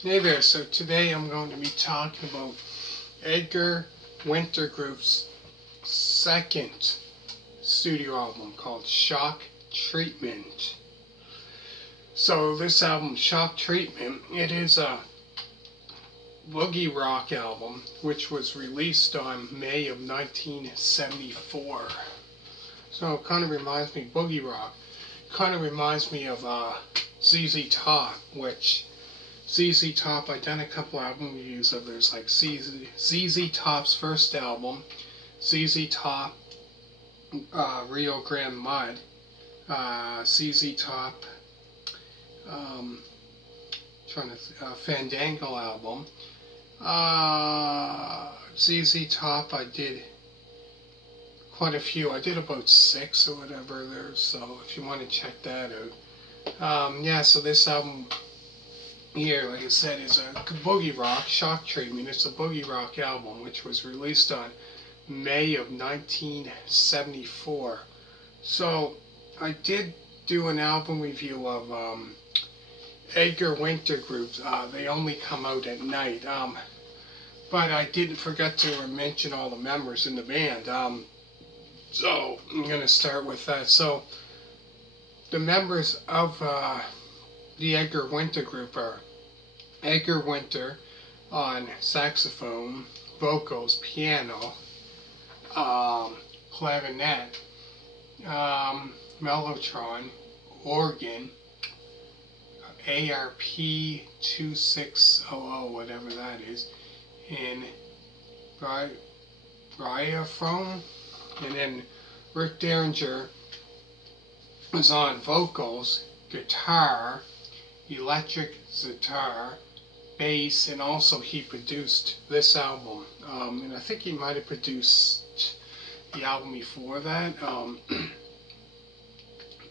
Hey there, so today I'm going to be talking about Edgar Wintergroup's second studio album called Shock Treatment. So this album, Shock Treatment, it is a boogie rock album which was released on May of 1974. So it kind of reminds me, boogie rock, kind of reminds me of ZZ Top, which ZZ Top, I've done a couple album reviews of theirs, like ZZ Top's first album, ZZ Top, Rio Grande Mud, ZZ Top, um, Fandango album, ZZ Top. I did quite a few. I did about 6 or whatever there. So if you want to check that out, yeah. So this album here, like I said, is a boogie rock, Shock Treatment. It's a boogie rock album which was released on May of 1974. So I did do an album review of Edgar Wintergroup's. They only come out at night. But I didn't forget to mention all the members in the band. So I'm going to start with that. So the members of the Edgar Winter Group are Edgar Winter on saxophone, vocals, piano, clarinet, mellotron, organ, ARP 2600, whatever that is, and Bryophone, and then Rick Derringer was on vocals, guitar, electric guitar, bass, and also he produced this album. And I think he might have produced the album before that.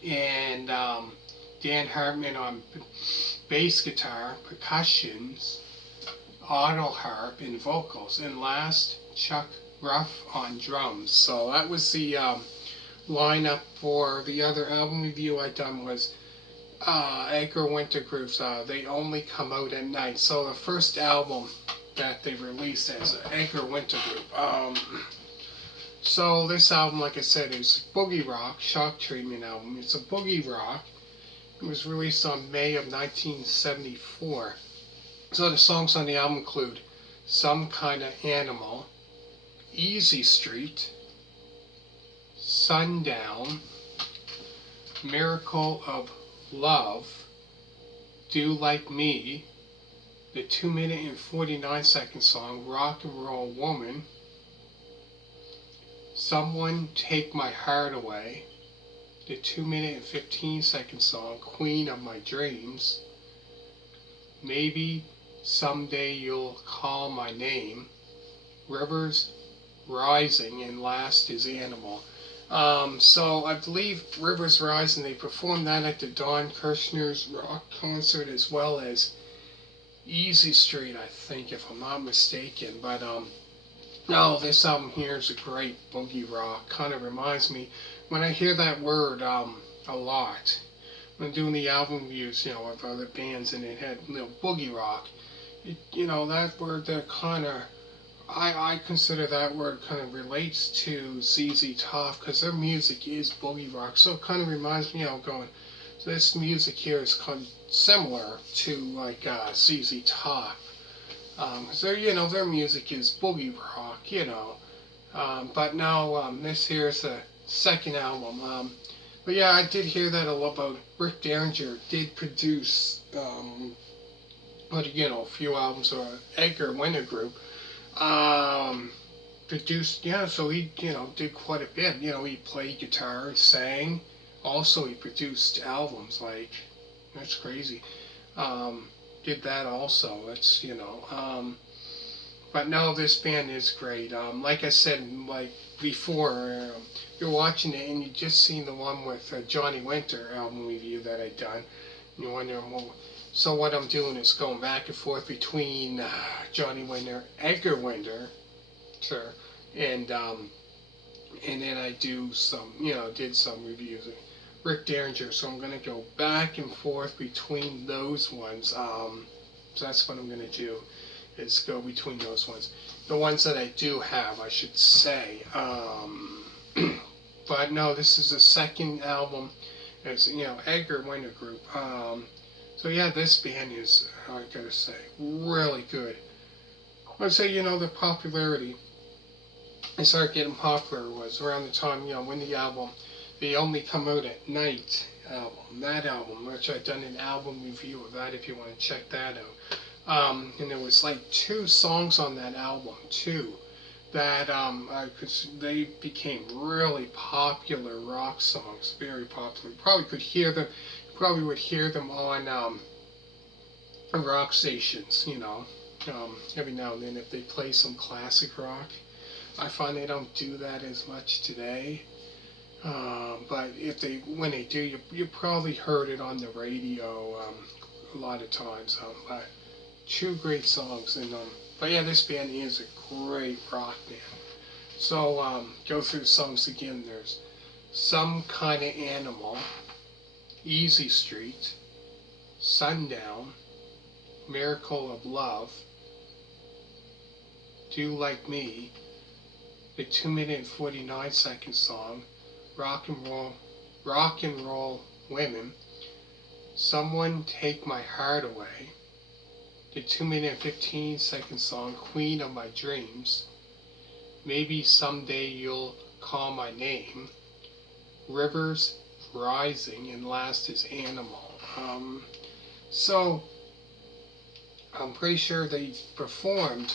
And Dan Hartman on bass guitar, percussions, auto harp, and vocals. And last, Chuck Ruff on drums. So that was the lineup for the other album review I done was Edgar Wintergroup's. They only come out at night. So the first album that they released as Edgar Wintergroup. So this album, like I said, is boogie rock, Shock Treatment album. It's a boogie rock. It was released on May of 1974. So the songs on the album include Some Kind of Animal, Easy Street, Sundown, Miracle of Love, Do Like Me, the 2-minute and 49-second song Rock and Roll Woman, Someone Take My Heart Away, the 2-minute and 15-second song Queen of My Dreams, Maybe Someday You'll Call My Name, Rivers Rising, and last is Animal. So I believe Rivers Rising, they performed that at the Don Kirshner's rock concert as well as Easy Street, I think, if I'm not mistaken. But no, this album here is a great boogie rock. Kind of reminds me, when I hear that word a lot, when doing the album reviews, of other bands, and it had, boogie rock, that word that kind of, I consider that word kind of relates to ZZ Top because their music is boogie rock. So it kind of reminds me of going, so this music here is kind of similar to like ZZ Top. Because their music is boogie rock. But now this here is the second album. But yeah, I did hear that a lot about Rick Derringer did produce, a few albums or Edgar Winter Group. Produced, so he, did quite a bit. He played guitar, sang. Also, he produced albums. Like, that's crazy. Did that also. But no, this band is great. Like I said, like before, you're watching it and you just seen the one with Johnny Winter album review that I done. And you're wondering, well, so what I'm doing is going back and forth between Johnny Winter, Edgar Winter, sure, and then I do some, did some reviews of Rick Derringer. So I'm gonna go back and forth between those ones. So that's what I'm going to do, is go between those ones. The ones that I do have, I should say. But no, this is the second album. As Edgar Winter Group. So yeah, this band is, I gotta say, really good. I'd say, the popularity, they started getting popular was around the time, when the album, the Only Come Out at Night album, that album, which I've done an album review of that if you want to check that out. And there was like 2 songs on that album, that they became really popular rock songs, very popular. Probably would hear them on rock stations, every now and then if they play some classic rock. I find they don't do that as much today. But when they do, you probably heard it on the radio a lot of times. But 2 great songs, but yeah, this band is a great rock band. So go through the songs again. There's Some Kind of Animal, Easy Street, Sundown, Miracle of Love, Do Like Me, the 2-minute and 49-second song, Rock and Roll Women, Someone Take My Heart Away, the 2-minute and 15-second song, Queen of My Dreams, Maybe Someday You'll Call My Name, Rivers Rising, and last is Animal. So I'm pretty sure they performed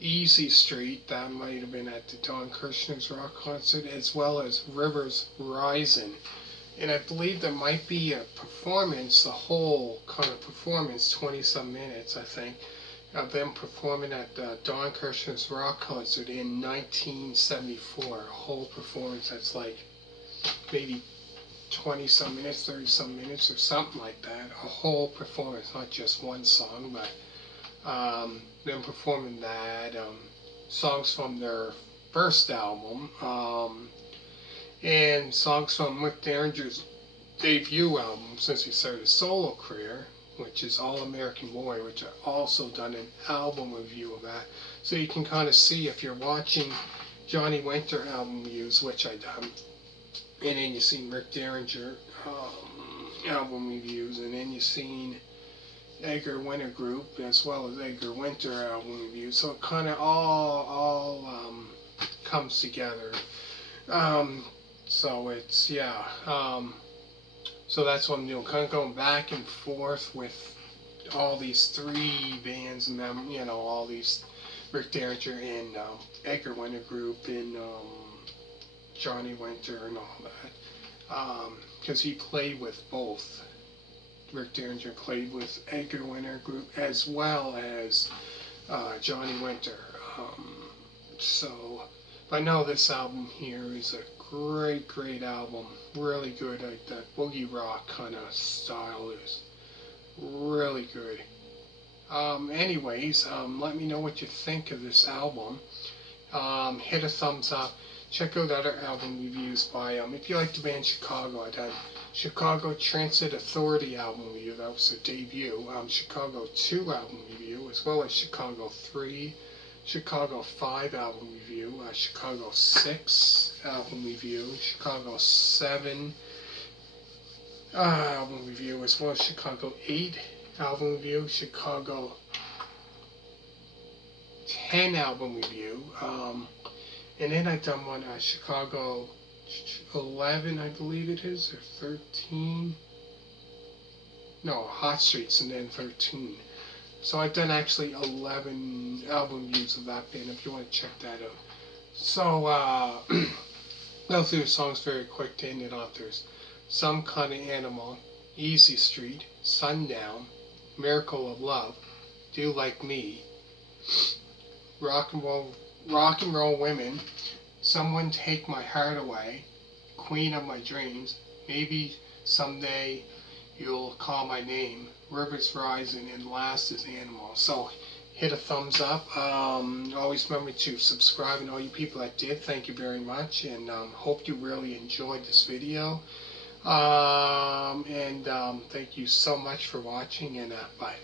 Easy Street, that might have been at the Don Kirshner's rock concert, as well as Rivers Rising. And I believe there might be a performance, the whole kind of performance, 20-some minutes, I think, of them performing at Don Kirshner's rock concert in 1974. A whole performance that's like maybe 20-some minutes, 30-some minutes, or something like that. A whole performance, not just one song, but them performing that, songs from their first album, and songs from Mick Derringer's debut album since he started his solo career, which is All American Boy, which I've also done an album review of that. So you can kind of see, if you're watching Johnny Winter album reviews, which I done, and then you see Mick Derringer album reviews, and then you seen Edgar Winter Group as well as Edgar Winter album reviews. So it kind of all comes together. So it's, yeah. So that's what I'm doing, kind of going back and forth with all these 3 bands, and them, all these Rick Derringer and Edgar Winter Group and Johnny Winter and all that, because he played with both. Rick Derringer played with Edgar Winter Group as well as Johnny Winter. But no, this album here is a great album. Really good. Like that boogie rock kind of style is really good. Anyways, let me know what you think of this album. Hit a thumbs up. Check out other album reviews by, if you like the band Chicago, I done Chicago Transit Authority album review, that was their debut, Chicago 2 album review, as well as Chicago 3, Chicago 5 album review, Chicago 6 album review, Chicago 7 album review, as well as Chicago 8 album review, Chicago 10 album review, and then I've done one Chicago 11, I believe it is, or 13. No, Hot Streets, and then 13. So I've done actually 11 album reviews of that band, if you want to check that out. So, go through the songs very quick to end it off. There's Some Kind of Animal, Easy Street, Sundown, Miracle of Love, Do Like Me, Rock and Roll Women, Someone Take My Heart Away, Queen of My Dreams, Maybe Someday You'll Call My Name, Rivers Rising, and last is Animal. So hit a thumbs up. Always remember to subscribe, and all you people that did, thank you very much, and hope you really enjoyed this video. Thank you so much for watching, and bye.